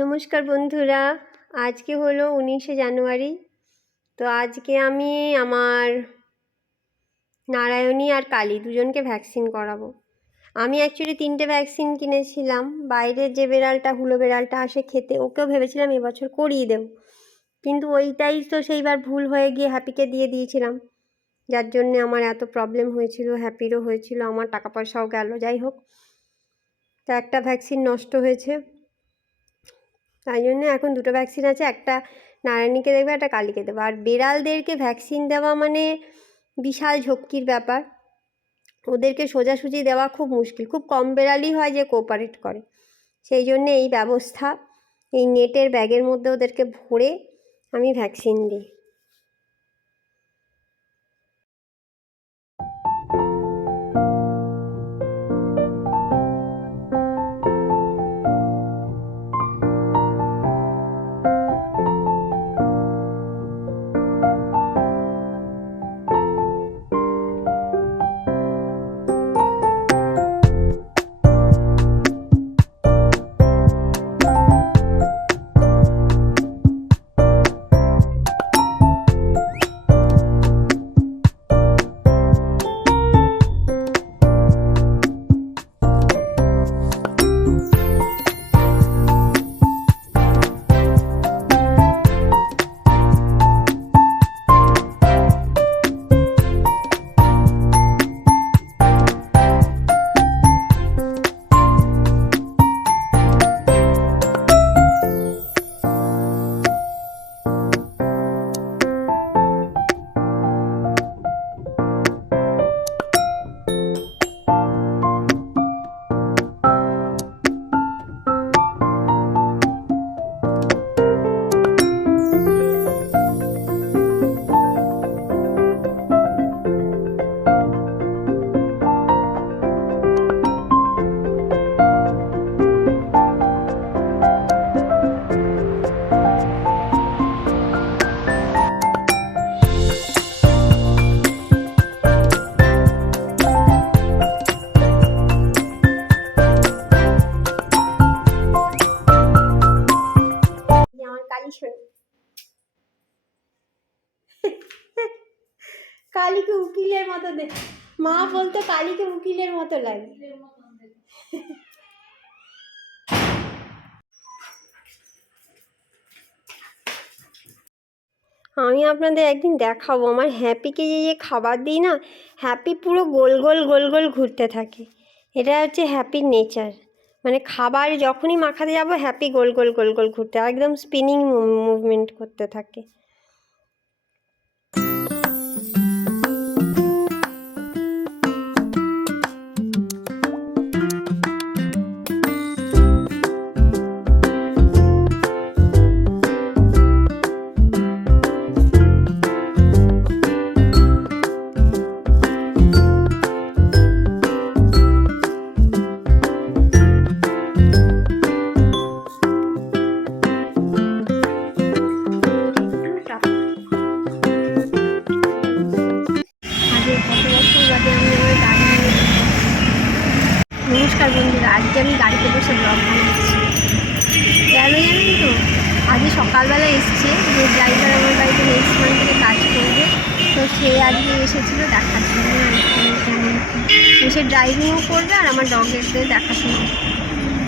নমস্কার বন্ধুরা, আজকে হলো 19শে জানুয়ারি। তো আজকে আমি আমার নারায়ণী আর কালী দুজনকে ভ্যাকসিন করাবো। আমি অ্যাকচুয়ালি 3টে ভ্যাকসিন কিনেছিলাম। বাইরের যে বেড়ালটা হুলো বেড়ালটা আসে খেতে, ওকেও ভেবেছিলাম এবছর করিয়ে দেব, কিন্তু ওইটাই তো সেইবার ভুল হয়ে গিয়ে হ্যাপিকে দিয়ে দিয়েছিলাম, যার জন্যে আমার এত প্রবলেম হয়েছিল। হ্যাপিরও হয়েছিল, আমার টাকা পয়সাও গেল। যাই হোক, তো একটা ভ্যাকসিন নষ্ট হয়েছে, তাই জন্য এখন দুটো ভ্যাকসিন আছে, একটা নারায়ণীকে দেবো, একটা কালীকে দেবো। আর বেড়ালদেরকে ভ্যাকসিন দেওয়া মানে বিশাল ঝক্কির ব্যাপার। ওদেরকে সোজাসুজি দেওয়া খুব মুশকিল, খুব কম বেড়ালই হয় যে কোঅপারেট করে। সেই জন্যে এই ব্যবস্থা, এই নেটের ব্যাগের মধ্যে ওদেরকে ভরে আমি ভ্যাকসিন দিই। কালীকে উকিলের মতো দে, মা বলতো কালীকে উকিলের মতো লাগে। আমি আপনাদের একদিন দেখাবো আমার হ্যাপিকে যে খাবার দিই না, হ্যাপি পুরো গোল গোল গোল গোল ঘুরতে থাকে। এটা হচ্ছে হ্যাপির নেচার, মানে খাবার যখনই মাখাতে যাবো হ্যাপি গোল গোল গোল গোল ঘুরতে, একদম স্পিনিং মুভমেন্ট করতে থাকে। নমস্কার বন্ধুরা, আজকে আমি গাড়িতে বসে ব্লগ বানাচ্ছি। কেন জানেন তো, আজকে সকালবেলা এসছে যে ড্রাইভার আমার বাড়িতে নেক্সট মান্থ থেকে কাজ করবে, তো সে আজকে এসেছিলো দেখার জন্য। কেমন সে ড্রাইভিংও করবে আর আমার ডগেরদের দেখাশোনা,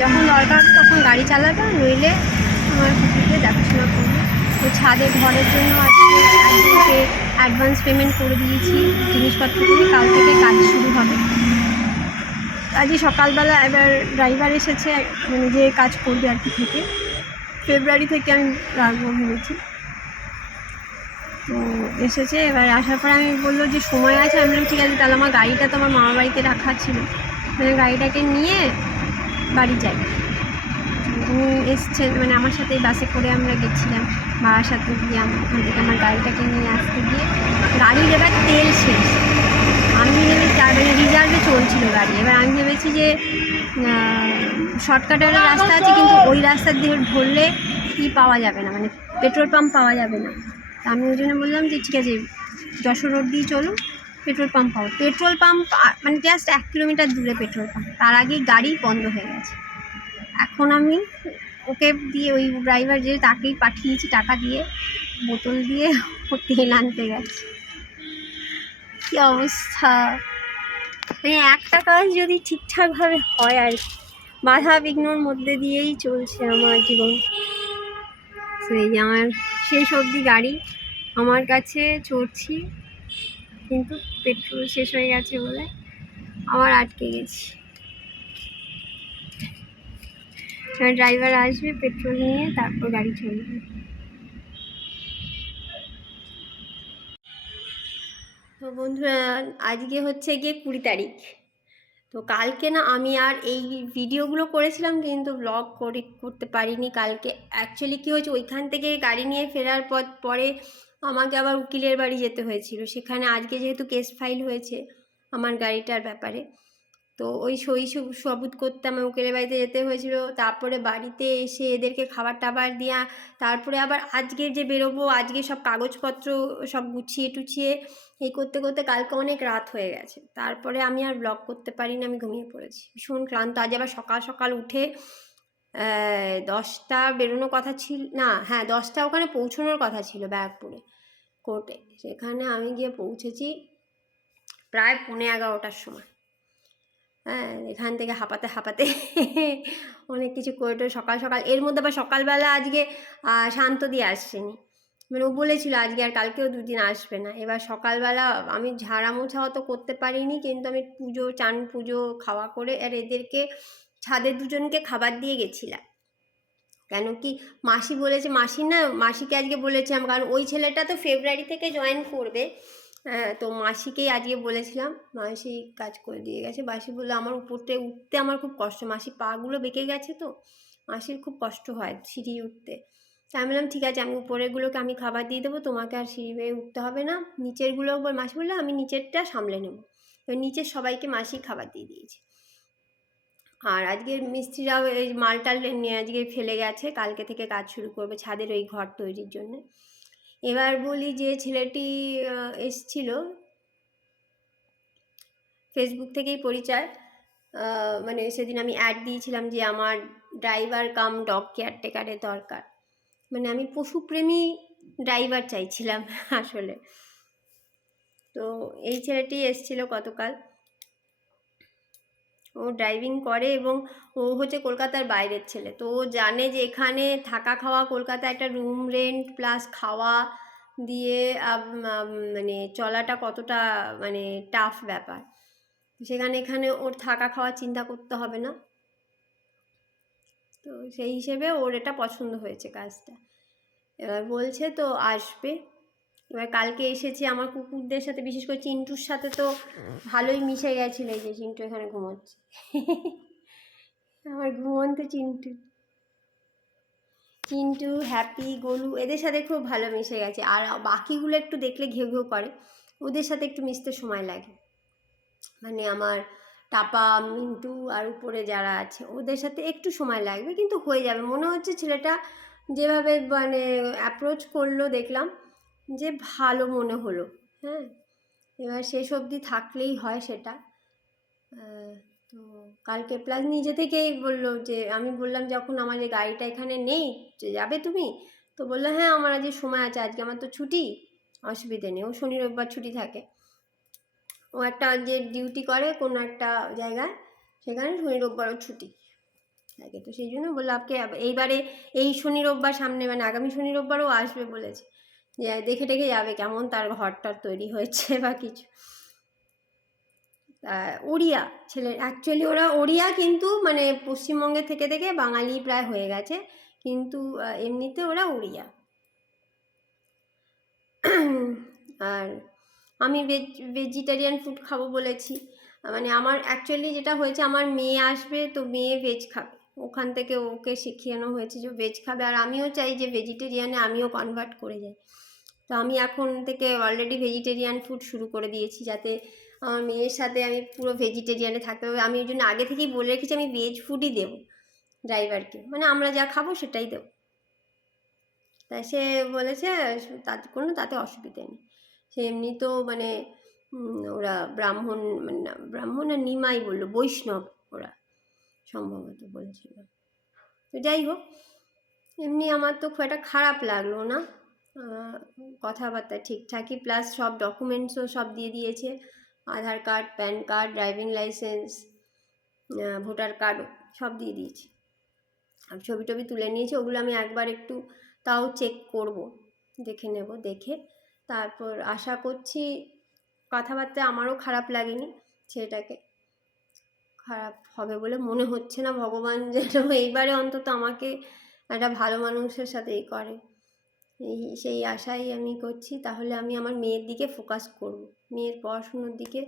যখন দরকার তখন গাড়ি চালাবে, নইলে আমার কুকুরকে দেখাশোনা করবে। তো ছাদে ঘরের জন্য আজকে অ্যাডভান্স পেমেন্ট করে দিয়েছি জিনিসপত্র থেকে, কাল থেকে কাজ শুরু হবে। আজই সকালবেলা এবার ড্রাইভার এসেছে, মানে যে কাজ করবে আর কি, থেকে ফেব্রুয়ারি থেকে আমি রাখবো ভেবেছি। তো এসেছে, এবার আসার পর আমি বললো যে সময় আছে, আমি বললাম ঠিক আছে, তাহলে আমার গাড়িটা তো আমার মামার বাড়িতে রাখা ছিল, মানে গাড়িটাকে নিয়ে বাড়ি যাই। উনি এসছেন, মানে আমার সাথে বাসে করে আমরা গেছিলাম বারাসাতে গিয়ে, ওখান থেকে আমার গাড়িটাকে নিয়ে আসতে গিয়ে গাড়ির এবার তেল শেষ। আমি মানে রিজার্ভে চলছিল গাড়ি, এবার আমি ভেবেছি যে শর্টকাটের রাস্তা আছে, কিন্তু ওই রাস্তা দিয়ে ধরলে কি পাওয়া যাবে না, মানে পেট্রোল পাম্প পাওয়া যাবে না। আমি ওই জন্য বললাম যে ঠিক আছে, যশোর রোড দিয়ে চলুন, পেট্রোল পাম্প পাবো। পেট্রোল পাম্প মানে জাস্ট 1 কিলোমিটার দূরে পেট্রোল পাম্প, তার আগেই গাড়ি বন্ধ হয়ে গেছে। এখন আমি ওকে দিয়ে ওই ড্রাইভার যে তাকেই পাঠিয়েছি টাকা দিয়ে, বোতল দিয়ে ও তেল আনতে গেছে। কি অবস্থা! মানে একটা কাজ যদি ঠিকঠাকভাবে হয় আর কি, বাধা বিঘ্নর মধ্যে দিয়েই চলছে আমার জীবন। সেই আমার শেষ অবধি গাড়ি আমার কাছে চড়ছি, কিন্তু পেট্রোল শেষ হয়ে গেছে বলে আবার আটকে গেছি। ড্রাইভার আসবে, পেট্রোল নিয়ে তারপর গাড়ি চলবে। তো বন্ধুরা, আজকে হচ্ছে গিয়ে 20 তারিখ। তো কালকে না আমি আর এই ভিডিওগুলো করেছিলাম, কিন্তু ব্লগ করতে পারিনি কালকে। অ্যাকচুয়ালি কী হয়েছে, ওইখান থেকে গাড়ি নিয়ে ফেরার পরে আমাকে আবার উকিলের বাড়ি যেতে হয়েছিল। সেখানে আজকে যেহেতু কেস ফাইল হয়েছে আমার গাড়িটার ব্যাপারে, তো ওই সই সাবুত করতে আমার উকিলের বাড়িতে যেতে হয়েছিল। তারপরে বাড়িতে এসে এদেরকে খাবার টাবার দেওয়া, তারপরে আবার আজকে যে বেরোবো, আজকে সব কাগজপত্র সব গুছিয়ে টুছিয়ে এই করতে করতে কালকে অনেক রাত হয়ে গেছে। তারপরে আমি আর ব্লগ করতে পারিনি, আমি ঘুমিয়ে পড়েছি, ভীষণ ক্লান্ত। আজ আবার সকাল সকাল উঠে 10টা বেরোনোর কথা ছিল, না হ্যাঁ 10টা ওখানে পৌঁছানোর কথা ছিল ব্যারাকপুরে কোর্টে। সেখানে আমি গিয়ে পৌঁছেছি প্রায় 11:15টার সময়। হ্যাঁ, এখান থেকে হাঁপাতে হাঁপাতে অনেক কিছু করে সকাল সকাল, এর মধ্যে আবার সকালবেলা আজকে শান্ত দিয়ে আসছেনি, মানে ও বলেছিল আজকে আর কালকেও 2 দিন আসবে না। এবার সকালবেলা আমি ঝাড়া মোছা অত করতে পারিনি, কিন্তু আমি চান পুজো খাওয়া করে আর এদেরকে ছাদের দুজনকে খাবার দিয়ে গেছিলাম। কেন কি মাসি বলেছে, মাসিকে আজকে বলেছিলাম, কারণ ওই ছেলেটা তো ফেব্রুয়ারি থেকে জয়েন করবে। হ্যাঁ, তো মাসিকেই আজকে বলেছিলাম, মাসি কাজ করে দিয়ে গেছে। মাসি বললো আমার উপরতে উঠতে আমার খুব কষ্ট, মাসি পাগুলো বেঁকে গেছে, তো মাসির খুব কষ্ট হয় সিঁড়ি উঠতে। তাই আমি বললাম ঠিক আছে, আমি উপরেরগুলোকে আমি খাবার দিয়ে দেবো, তোমাকে আর সিঁড়ি বেয়ে উঠতে হবে না। নিচেরগুলো মাসি বললো আমি নিচেরটা সামলে নেবো। এবার নিচের সবাইকে মাসি খাবার দিয়ে দিয়েছে। আর আজকের মিস্ত্রিরাও এই মালটাল নিয়ে আজকে ফেলে গেছে, কালকে থেকে কাজ শুরু করবে ছাদের ওই ঘর তৈরির জন্য। এবার বলি, যে ছেলেটি এসছিল ফেসবুক থেকেই পরিচয়, মানে সেদিন আমি অ্যাড দিয়েছিলাম যে আমার ড্রাইভার কাম ডগ কেয়ারটেকারের দরকার, মানে আমি পশুপ্রেমী ড্রাইভার চাইছিলাম আসলে। তো এই ছেলেটি এসছিল গতকাল, ও ড্রাইভিং করে এবং ও হচ্ছে কলকাতার বাইরের ছেলে। তো ও জানে যে এখানে থাকা খাওয়া, কলকাতায় একটা রুম রেন্ট প্লাস খাওয়া দিয়ে মানে চলাটা কতটা মানে টাফ ব্যাপার। এখানে ওর থাকা খাওয়া চিন্তা করতে হবে না। তো সেই হিসেবে ওর এটা পছন্দ হয়েছে কাজটা। এবার বলছে তো আসবে। এবার কালকে এসেছে আমার কুকুরদের সাথে, বিশেষ করে চিন্টুর সাথে তো ভালোই মিশে গেছিলো। এই যে চিন্টু এখানে ঘুমোচ্ছে আমার ঘুমন্ত চিন্টু, হ্যাপি, গোলু এদের সাথে খুব ভালো মিশে গেছে। আর বাকিগুলো একটু দেখলে ঘেউ ঘেউ করে, ওদের সাথে একটু মিশতে সময় লাগে। মানে আমার টাপা, মিন্টু আর উপরে যারা আছে ওদের সাথে একটু সময় লাগবে, কিন্তু হয়ে যাবে মনে হচ্ছে। ছেলেটা যেভাবে মানে অ্যাপ্রোচ করলো দেখলাম যে ভালো মনে হলো। হ্যাঁ, এবার শেষ অবধি থাকলেই হয় সেটা। তো কালকে প্লাস নিজে থেকেই বললো যে, আমি বললাম যখন আমার এই গাড়িটা এখানে নেই, যাবে তুমি? তো বললো হ্যাঁ আমার আজকে সময় আছে, আজকে আমার তো ছুটি, অসুবিধে নেই। ও শনি রোববার ছুটি থাকে, ও একটা যে ডিউটি করে কোনো একটা জায়গায়, সেখানে শনি রোববারও ছুটি থাকে। তো সেই জন্য বললো আপনি এইবারে এই শনি রোববার সামনে মানে আগামী শনি রোববারও আসবে বলেছে, যে দেখে টেখে যাবে কেমন তার ঘরটার তৈরি হয়েছে বা কিছু। ওড়িয়া ছেলে, অ্যাকচুয়ালি ওরা ওড়িয়া, কিন্তু মানে পশ্চিমবঙ্গে থেকে থেকে বাঙালি প্রায় হয়ে গেছে, কিন্তু এমনিতে ওরা ওড়িয়া। আর আমি ভেজিটেরিয়ান ফুড খাবো বলেছি। মানে আমার অ্যাকচুয়ালি যেটা হয়েছে, আমার মেয়ে আসবে, তো মেয়ে ভেজ খাবে, ওখান থেকে ওকে শিখিয়ানো হয়েছে যে ভেজ খাবে। আর আমিও চাই যে ভেজিটেরিয়ানে আমিও কনভার্ট করে যাই। তো আমি এখন থেকে অলরেডি ভেজিটেরিয়ান ফুড শুরু করে দিয়েছি, যাতে আমার মেয়ের সাথে আমি পুরো ভেজিটেরিয়ানে থাকতে হবে। আমি ওই জন্য আগে থেকেই বলে রেখেছি আমি ভেজ ফুডই দেবো ড্রাইভারকে, মানে আমরা যা খাবো সেটাই দেবো। তাই সে বলেছে তাতে অসুবিধে নেই। সে এমনি তো মানে ওরা ব্রাহ্মণ, মানে ব্রাহ্মণ আর নিমাই বললো, বৈষ্ণব ওরা সম্ভবত বলেছিল। তো যাই হোক, এমনি আমার তো খুব একটা খারাপ লাগলো না, কথাবার্তা ঠিকঠাকই, প্লাস সব ডকুমেন্টসও সব দিয়ে দিয়েছে, Aadhaar card, PAN card, driving licence, voter card সব দিয়ে দিয়েছে। আর ছবি টবি তুলে নিয়েছে, ওগুলো আমি একবার একটু তাও চেক করব, দেখে নেব, দেখে তারপর আশা করছি কথাবার্তা আমারও খারাপ লাগেনি, ছেলেটাকে খারাপ হবে বলে মনে হচ্ছে না। ভগবান যেন এইবারে অন্তত আমাকে একটা ভালো মানুষের সাথেই করে, সেই আশাই আমি করছি। তাহলে আমি আমার মেয়ের দিকে ফোকাস করব, মেয়ের পড়াশুনোর দিকে,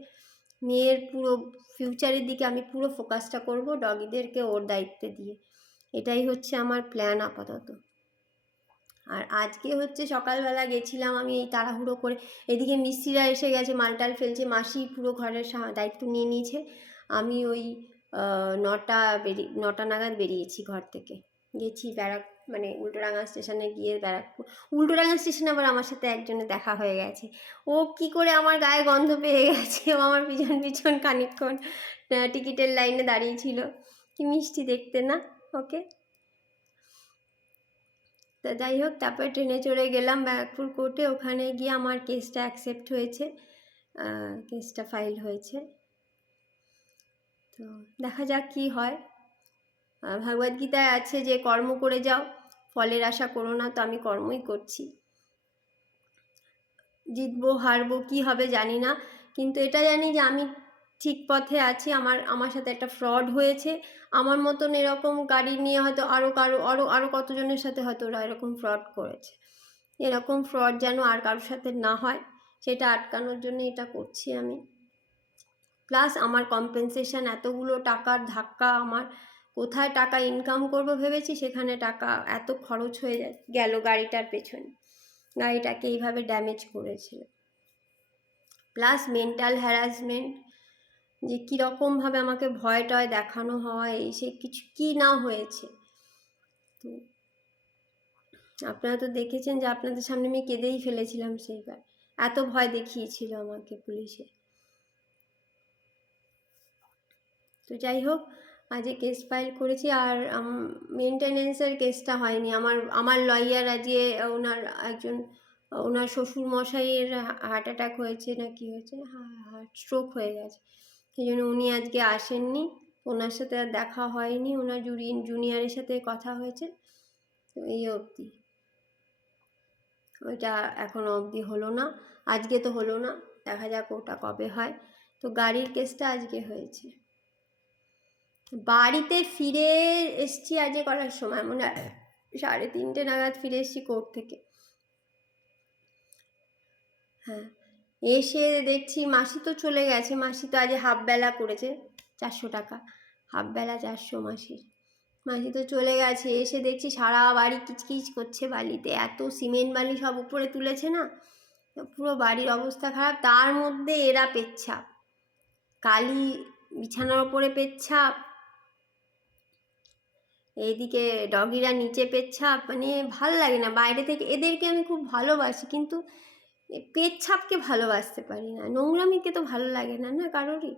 মেয়ের পুরো ফিউচারের দিকে আমি পুরো ফোকাসটা করব, ডগিদেরকে ওর দায়িত্বে দিয়ে। এটাই হচ্ছে আমার প্ল্যান আপাতত। আর আজকে হচ্ছে সকালবেলা গেছিলাম আমি এই তাড়াহুড়ো করে, এদিকে মিস্ত্রিরা এসে গেছে, মালটাল ফেলছে, মাসি পুরো ঘরের দায়িত্ব নিয়ে নিয়েছে। আমি ওই 9টা নাগাদ বেরিয়েছি ঘর থেকে, গেছি মানে উল্টোডাঙা স্টেশনে গিয়ে ব্যারাকপুর। উল্টোডাঙা স্টেশনে আবার আমার সাথে একজনের দেখা হয়ে গেছে, ও কি করে আমার গায়ে গন্ধ পেয়ে গেছে, ও আমার পিছন পিছন খানিকক্ষণ টিকিটের লাইনে দাঁড়িয়েছিল, কি মিষ্টি দেখতে না ওকে। তা যাই হোক, তারপরে ট্রেনে চড়ে গেলাম ব্যারাকপুর কোর্টে, ওখানে গিয়ে আমার কেসটা অ্যাকসেপ্ট হয়েছে, কেসটা ফাইল হয়েছে। তো দেখা যাক কি হয়। ভগবদ্গীতায় আছে যে কর্ম করে যাও, ফলের আশা করো না, তো আমি কর্মই করছি। জিতবো হারবো কি হবে জানি না, কিন্তু এটা জানি যে আমি ঠিক পথে আছি। আমার সাথে একটা ফ্রড হয়েছে, আমার মতন এরকম গাড়ি নিয়ে হয়তো আরও কতজনের সাথে হয়তো ওরা এরকম ফ্রড করেছে। এরকম ফ্রড যেন আর কারোর সাথে না হয়, সেটা আটকানোর জন্য এটা করছি আমি। প্লাস আমার কম্পেনসেশন, এতগুলো টাকার ধাক্কা, আমার কোথায় টাকা ইনকাম করব ভেবেছি, সেখানে টাকা এত খরচ হয়ে গেল গাড়িটার পেছনে, গাড়িটাকে এইভাবে ড্যামেজ করেছিল। প্লাস মেন্টাল হ্যারাসমেন্ট, যে কীরকমভাবে আমাকে ভয় টয় দেখানো হয়, সে কিছু কি না হয়েছে। তো আপনারা তো দেখেছেন যে আপনাদের সামনে আমি কেঁদেই ফেলেছিলাম সেইবার, এত ভয় দেখিয়েছিল আমাকে পুলিশে। তো যাই হোক, আজকে কেস ফাইল করেছি। আর মেনটেনেন্সের কেসটা হয়নি, আমার লয়ার আজকে ওনার শ্বশুর মশাইয়ের হার্ট অ্যাটাক হয়েছে না কি হয়েছে, স্ট্রোক হয়ে গেছে, সেই জন্য উনি আজকে আসেননি, ওনার সাথে আর দেখা হয়নি, ওনার জুনিয়রের সাথে কথা হয়েছে। তো এই অবধি, ওইটা এখনো অবধি হলো না, আজকে তো হলো না, দেখা যাক ওটা কবে হয়। তো গাড়ির কেসটা আজকে হয়েছে। বাড়িতে ফিরে এসছি আজকে করার সময়, মনে হয় 3:30 নাগাদ ফিরে এসছি কোর্ট থেকে। হ্যাঁ, এসে দেখছি মাসি তো চলে গেছে, মাসি তো আজ হাফবেলা করেছে, 400 টাকা হাফবেলা, 400 মাসি তো চলে গেছে। এসে দেখছি সারা বাড়ি কিচকিচ করছে বালিতে, এত সিমেন্ট বালি সব উপরে তুলেছে না, পুরো বাড়ির অবস্থা খারাপ। তার মধ্যে এরা পেচ্ছাপ, কালি বিছানার ওপরে পেচ্ছাপ, এইদিকে ডগিরা নিচে পেচ্ছাপ, মানে ভাল লাগে না। বাইরে থেকে এদেরকে আমি খুব ভালোবাসি, কিন্তু পেচ্ছাপকে ভালোবাসতে পারি না, নোংরামিকে তো ভালো লাগে না না কারোরই।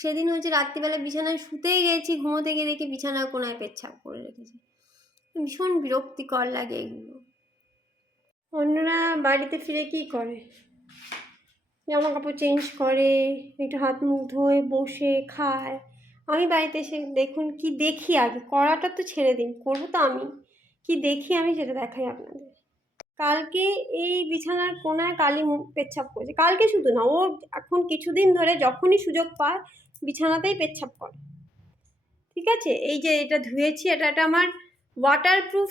সেদিন হচ্ছে রাত্রিবেলা বিছানায় শুতেই গেছি, ঘুমোতে গিয়ে দেখি বিছানার কোনায় পেচ্ছাপ করে রেখেছে, ভীষণ বিরক্তিকর লাগে এগুলো। অন্যরা বাড়িতে ফিরে কি করে, জামা কাপড় চেঞ্জ করে, একটু হাত মুখ ধোয়, বসে খায়। আমি বাড়িতে এসে দেখুন কি দেখি, আগে করাটা তো ছেড়ে দিন, করবো তো আমি, কি দেখি আমি সেটা দেখাই আপনাদের। কালকে এই বিছানার কোনায় কালি পেচ্ছাপ করেছে, কালকে শুধু না, ও এখন কিছুদিন ধরে যখনই সুযোগ পায় বিছানাতেই পেচ্ছাপ করে। ঠিক আছে, এই যে এটা ধুয়েছি, এটা আমার ওয়াটারপ্রুফ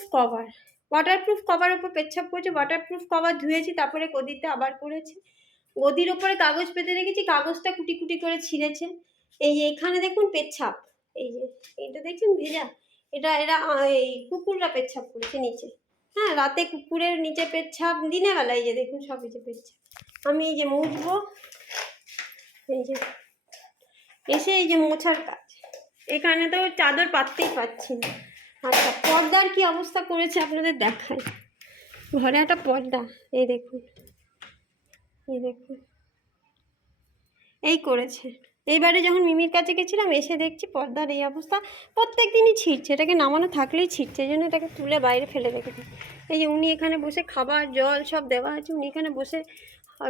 কভারের উপর পেচ্ছাপ করেছে, ওয়াটারপ্রুফ কভার ধুয়েছি, তারপরে গদিতে আবার করেছে, গদির ওপরে কাগজ পেতে রেখেছি, কাগজটা কুটি কুটি করে ছিঁড়েছে। এই এখানে দেখুন পেচ্ছাপ, এই যে এইটা দেখছেন ভেজা, এরা এই কুকুররা পেচ্ছাপ করেছে নিচে। হ্যাঁ, রাতে কুকুরের নিচে পেচ্ছাপ, দিনের বেলা এই যে দেখুন সব এই যে পেচ্ছাপ। আমি এই যে মুছবো, এই যে এসে এই যে মোছার কাজ, এখানে তো চাদর পাততেই পারছি না। আচ্ছা, পর্দার কি অবস্থা করেছে আপনাদের দেখাই। ঘরে একটা পর্দা, এই দেখুন, এই দেখুন, এই করেছে, এইবারে যখন মিমির কাছে গেছিলাম এসে দেখছি পর্দার এই অবস্থা, প্রত্যেক দিনই ছিঁড়ছে, এটাকে নামানো থাকলেই ছিঁড়ছে, এই জন্য এটাকে তুলে বাইরে ফেলে রেখে দিই। এই যে উনি এখানে বসে খাবার জল সব দেওয়া আছে, উনি এখানে বসে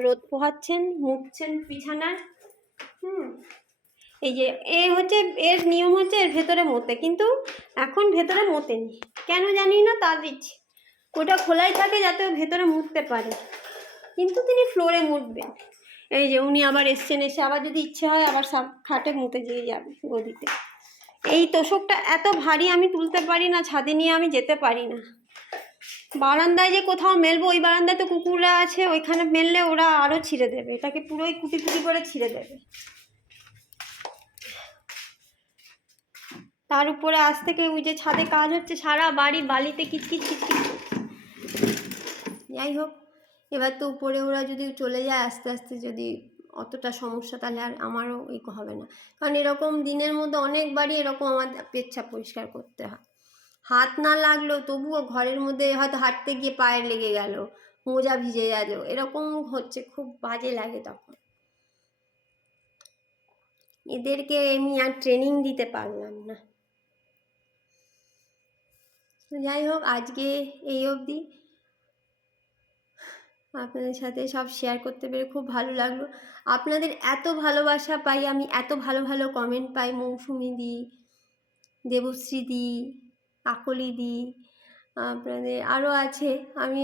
রোদ পোহাচ্ছেন, মুছছেন বিছানায়। এই যে হচ্ছে এর নিয়ম হচ্ছে এর ভেতরে মোতে, কিন্তু এখন ভেতরে মোতেনি কেন জানি না, তার ইচ্ছে ওটা খোলাই থাকে যাতে ও ভেতরে মুততে পারে, কিন্তু তিনি ফ্লোরে মুতবেন। এই যে উনি আবার এসছেন, এসে আবার যদি ইচ্ছে হয় আবার সব খাটে মুতে দিয়ে যাবে গদিতে। এই তোষকটা এত ভারী আমি তুলতে পারি না, ছাদে নিয়ে আমি যেতে পারি না। বারান্দায় যে কোথাও মেলবো, ওই বারান্দায় তো কুকুররা আছে, ওইখানে মেললে ওরা আরও ছিঁড়ে দেবে, এটাকে পুরোই কুটি কুটি করে ছিঁড়ে দেবে। তার উপরে আজ থেকে ওই যে ছাদে কাজ হচ্ছে, সারা বাড়ি বালিতে কিচকিচ কিচকিচ করছে। যাই হোক, এবার তো উপরে ওরা যদি চলে যায় আস্তে আস্তে, যদি অতটা সমস্যা, তাহলে আর আমারও এই হবে না, কারণ এরকম দিনের মধ্যে অনেকবারই এরকম আমার পেচ্ছাপ পরিষ্কার করতে হয়। হাত না লাগলেও তবুও ঘরের মধ্যে হয়তো হাঁটতে গিয়ে পায়ে লেগে গেল, মোজা ভিজে গেল, এরকম হচ্ছে, খুব বাজে লাগে তখন। এদেরকে আমি আর ট্রেনিং দিতে পারলাম না। যাই হোক, আজকে এই অবধি, আপনাদের সাথে সব শেয়ার করতে পেরে খুব ভালো লাগলো। আপনাদের এত ভালোবাসা পাই আমি, এত ভালো ভালো কমেন্ট পাই, মৌসুমি দি, দেবশ্রী দি, কাকলি দি, আপনাদের আরও আছে, আমি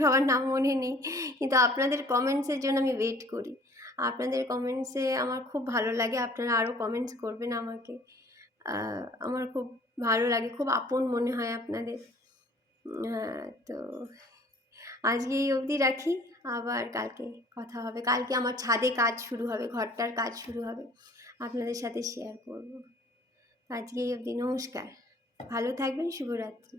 সবার নাম মনে নেই, কিন্তু আপনাদের কমেন্টসের জন্য আমি ওয়েট করি। আপনাদের কমেন্টসে আমার খুব ভালো লাগে, আপনারা আরও কমেন্টস করবেন আমাকে, আমার খুব ভালো লাগে, খুব আপন মনে হয় আপনাদের। তো আজকে এই অবধি রাখি, আবার কালকে কথা হবে। কালকে আমার ছাদে কাজ শুরু হবে, ঘরটার কাজ শুরু হবে, আপনাদের সাথে শেয়ার করব। আজকে এই অবধি, নমস্কার, ভালো থাকবেন, শুভরাত্রি।